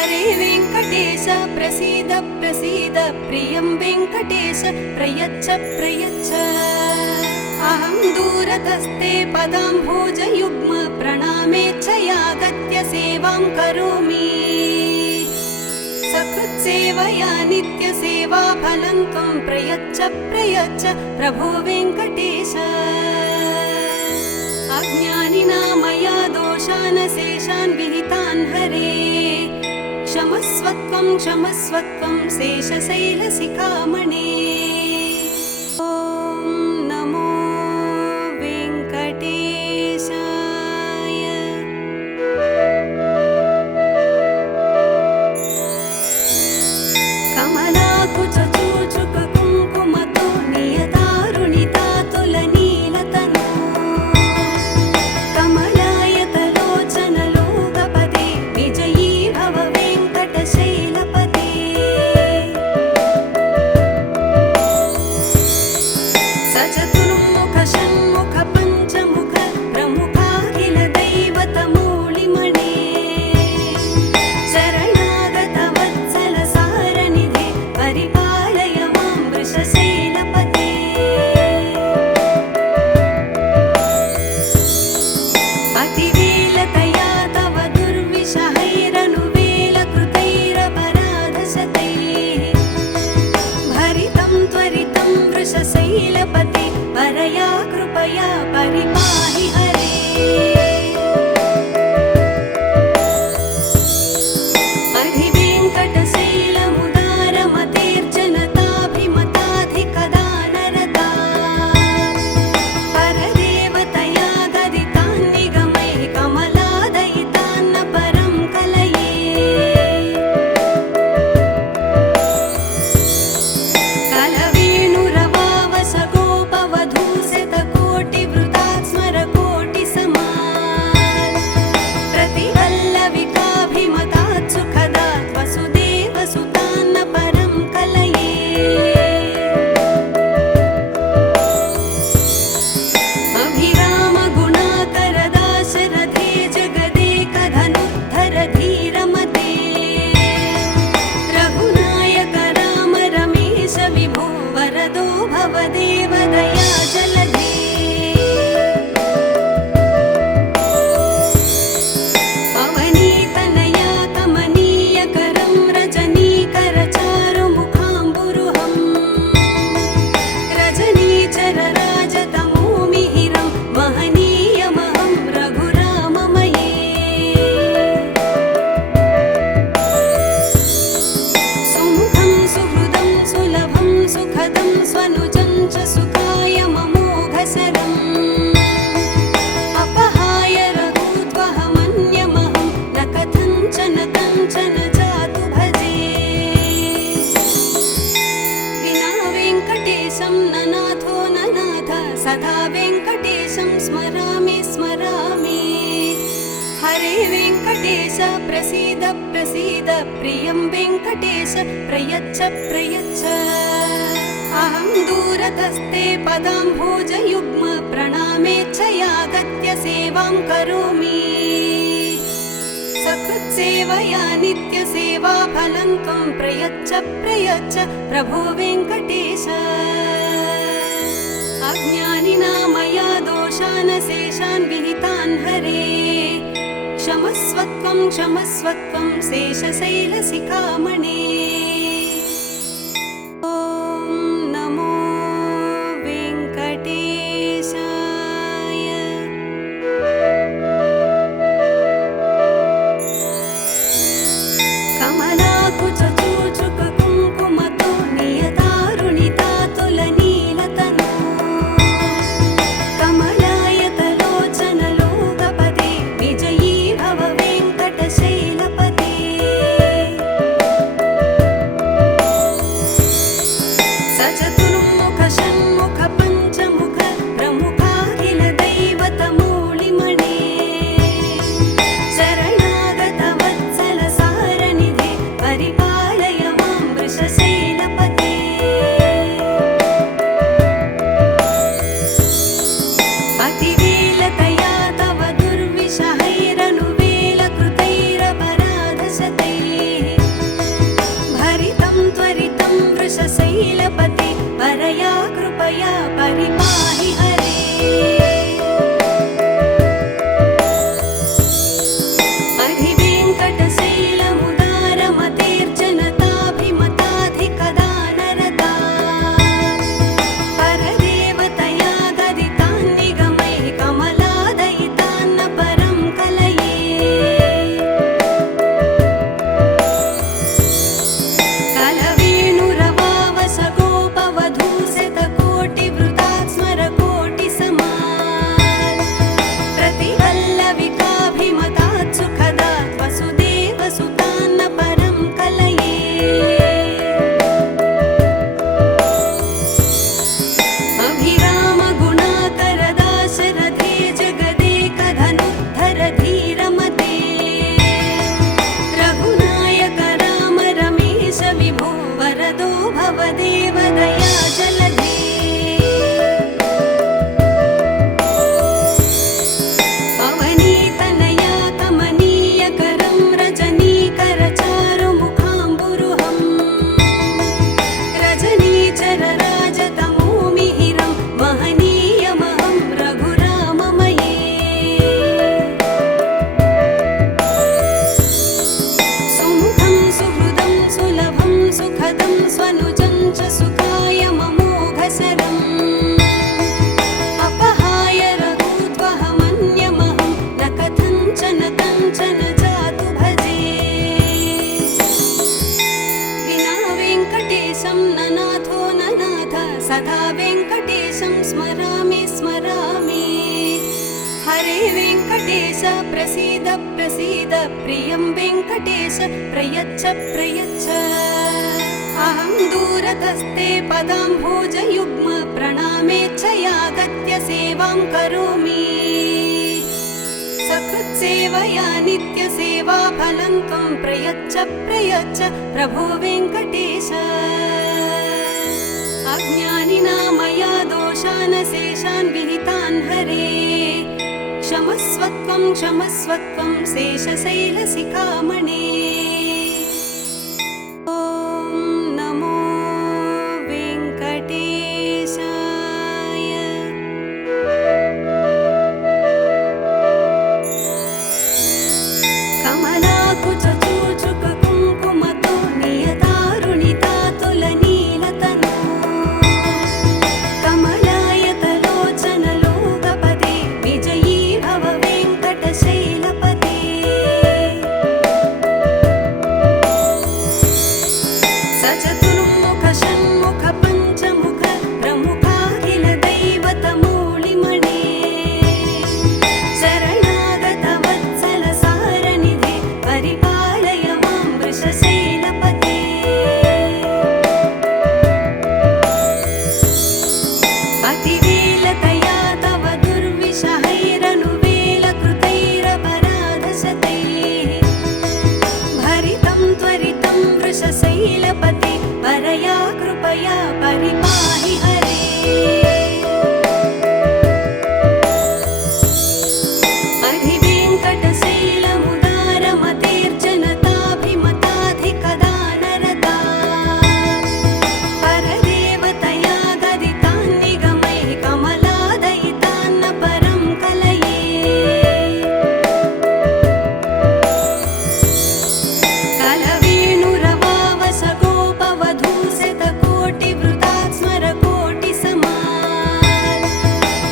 हरे वेङ्कटेश प्रसीद प्रसीद प्रियं वेङ्कटेश प्रयच्छ प्रयच्छ अहं दूरतस्ते पदाम्भोजयुग्म प्रणामेच्छयागत्य सेवां करोमि सकृत्सेवया नित्यसेवा फलं त्वं प्रयच्छ प्रयच्छ प्रभो वेङ्कटेश अज्ञानिना मया दोषान् शेषान् विहितान् हरे क्षमस्वत्वं क्षमस्वत्वं शेषशैलशिखामणे ॐ नमो वेङ्कटेशाय कमलाकुचूचुककुङ्कुमतो नियतारुणितातुलनीलतनु कमलायतलोचनलोकपदे विजयी भव वेङ्कटशैलपते सचतुर्मुख षण्मुख पञ्चमुख प्रमुखाखिल दैवतमूलिमणे शरणागत वत्सल सारनिधे परिपालय मां वृषशैलपते अतिवेलतया तव दुर्विषहैरनुवेलकृतैरपराधशतैः भरितं त्वरितं वृषशैलपते परया कृपया परिपाहि हरे अधिवेङ्कटशैलमुदारमतेर्जनताभिमताधिकदानरता परदेवतया गदितान्निगमैः कमलादयितान्न परं कलये कलवेणुरवावसगोपवधूशतकोटिवृतात् स्मरकोटिसमात् प्रतिवल्लविकाभिमतात् सुखदात् वसुदेवसुतान्न परं कलये अभिरामगुणाकरदाशरथे जगदेकधनुद्धर धीरमते रघुनायक राम रमेश विभो वरदो भवदेव दया जलधे अवनीतनया कमनीयकरं रजनीकरचारुमुखाम्बुरुहं रजनीचरराजतमोमिहिरं महनीयमहं रघुराममये सुमुखं सुहृदं सुलभं सुखदं स्वनुजं च सुखाय ममोघसरम् अपहाय रघुत्वहमन्यमहं न कथञ्चन कञ्चन जातु भजे विना वेङ्कटेशं न नाथो न नाथ सदा वेङ्कटेशं स्मरामि स्मरामि हरे वेङ्कटेश प्रसीद प्रसीद प्रियं वेङ्कटेश प्रयच्छ प्रयच्छ अहं दूरतस्ते पदाम्भोजयुग्म प्रणामेच्छयागत्य सेवां करोमि सकृत्सेवया नित्यसेवा फलं त्वं प्रयच्छ प्रयच्छ प्रभो वेङ्कटेश अज्ञानिना मया दोषान् शेषान् विहितान् हरे क्षमस्वत्वं क्षमस्वत्वं शेषशैलशिखामणे ॐ नमो वेङ्कटेशाय कमलाकुचूचुककुङ्कुमतो नियतारुणितातुलनीलतनु कमलायतलोचनलोकपदे विजयी भव वेङ्कटशैलपते प्रसीद प्रसीद प्रियं वेङ्कटेश प्रयच्छ प्रयच्छ अहं दूरतस्ते पदाम्भोजयुग्म प्रणामेच्छयागत्य सेवां करोमि सकृत्सेवया नित्यसेवाफलं त्वं प्रयच्छ प्रयच्छ प्रभो वेङ्कटेश अज्ञानिना मया दोषान् शेषान् विहितान् हरे क्षमस्वत्वं क्षमस्वत्वं शेषशैलशिखामणे ॐ नमो वेङ्कटेशाय कमलाकुचूचुककुङ्कुमतो नियतारुणितातुलनीलतनो कमलायतलोचनलोकपदे विजयी भव वेङ्कटशैलपते सचतुर्मुख षण्मुख पञ्चमुख प्रमुखाखिल दैवतमूलिमणे शरणागत वत्सल सारनिधे परिपालय मां वृषशैलपते अतिवेलतया तव दुर्विषहैरनुवेलकृतैरपराधशतैः भरितं त्वरितं वृषशैलपते परया कृपया परिपाहि हरे अधिवेङ्कटशैलमुदारमतेर्जनताभिमताधिकदानरता परदेवतया गदितान् निगमैः कमलादयितान्न परं कलये कलवेणुरवावसगोपवधूशतकोटिवृतात् स्मरकोटिसमात्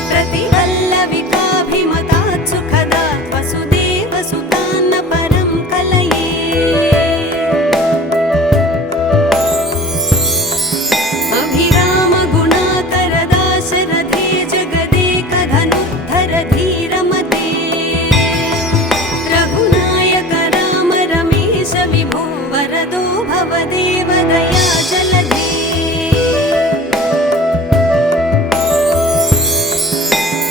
प्रतिवल्लविकाभिमतात् सुखदात् वसुदेवसुतान्न परं कलये अभिरामगुणाकरदाशरथे जगदेकधनुद्धर धीरमते रघुनायक राम रमेश विभो वरदो भवदेव दया जलधे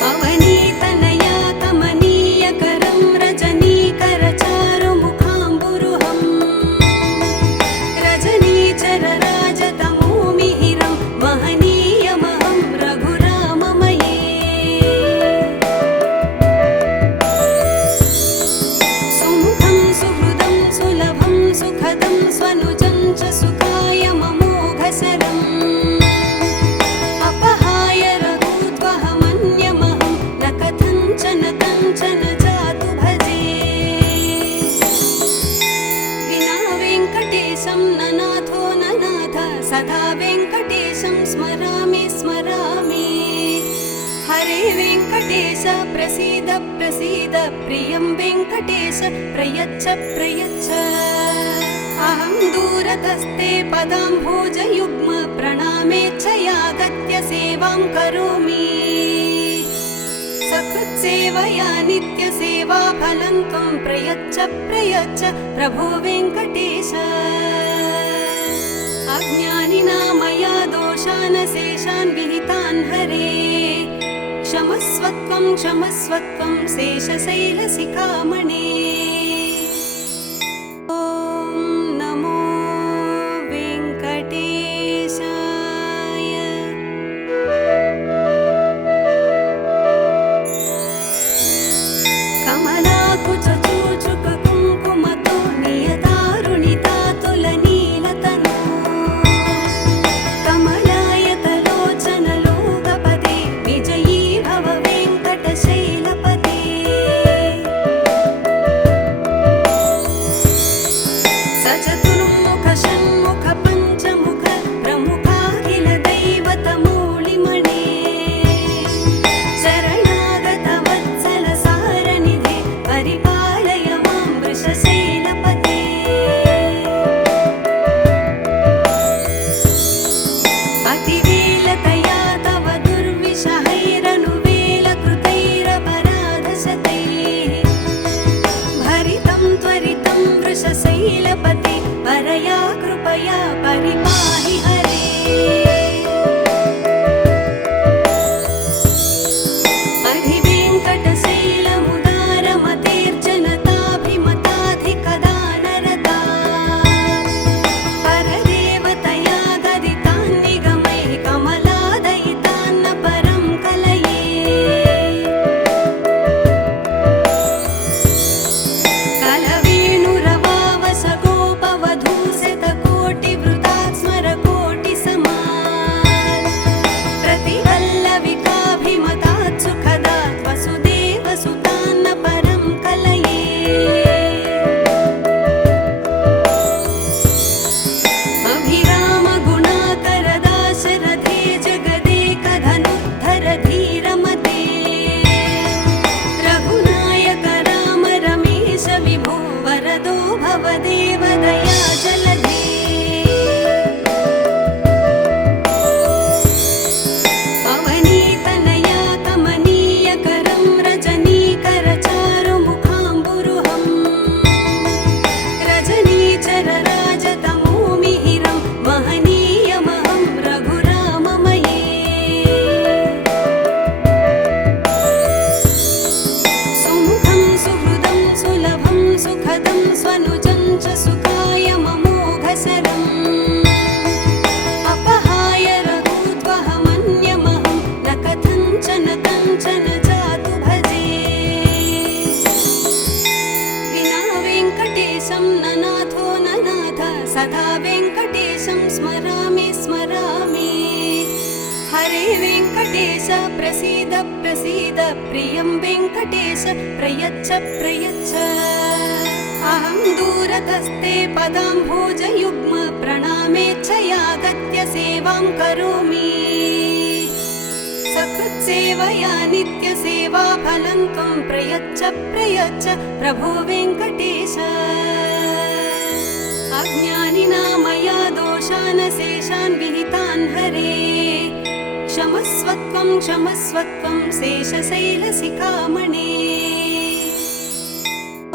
अवनीतनया कमनीयकरं रजनीकरचारुमुखाम्बुरुहं रजनीचरराजतमोमिहिरं महनीयमहं रघुराममये सुमुखं सुहृदं सुलभं सुखदं स्वनुजं च सुखाय ममोघसरम् अपहाय रघूद्वहमन्यमहं न कथञ्चन कञ्चन जातु भजे विना वेङ्कटेशं न नाथो न नाथ सदा वेङ्कटेशं स्मरामि स्मरामि हरे वेङ्कटेश प्रसीद प्रसीद प्रियं वेङ्कटेश प्रयच्छ प्रयच्छ अहं दूरतस्ते पदाम्भोजयुग्म प्रणामेच्छयागत्य सेवां करोमि सकृत्सेवया नित्यसेवाफलं त्वं प्रयच्छ प्रयच्छ प्रभो वेङ्कटेश अज्ञानिना मया दोषान् शेषान् विहितान् हरे क्षमस्वत्वं क्षमस्वत्वं शेषशैलशिखामणे ॐ नमो वेङ्कटेशाय कमलाकुचूचुककुङ्कुमतो नियतारुणितातुलनीलतनो कमलायतलोचनलोकपदे विजयी भव वेङ्कटशैलपते वेङ्कटेशं ननाथो ननाथ सदा वेङ्कटेशं स्मरामि स्मरामि हरे वेङ्कटेश प्रसीद प्रसीद प्रियं वेङ्कटेश प्रयच्छ प्रयच्छ अहं दूरतस्ते पदाम्भोजयुग्म प्रणामेच्छयागत्य सेवां करोमि सकृत्सेवया नित्यसेवा फलं त्वं प्रयच्छ प्रयच्छ प्रभो वेङ्कटेश अज्ञानिना मया दोषान् शेषान् विहितान् हरे क्षमस्वत्वं शेषशैलशिखामणे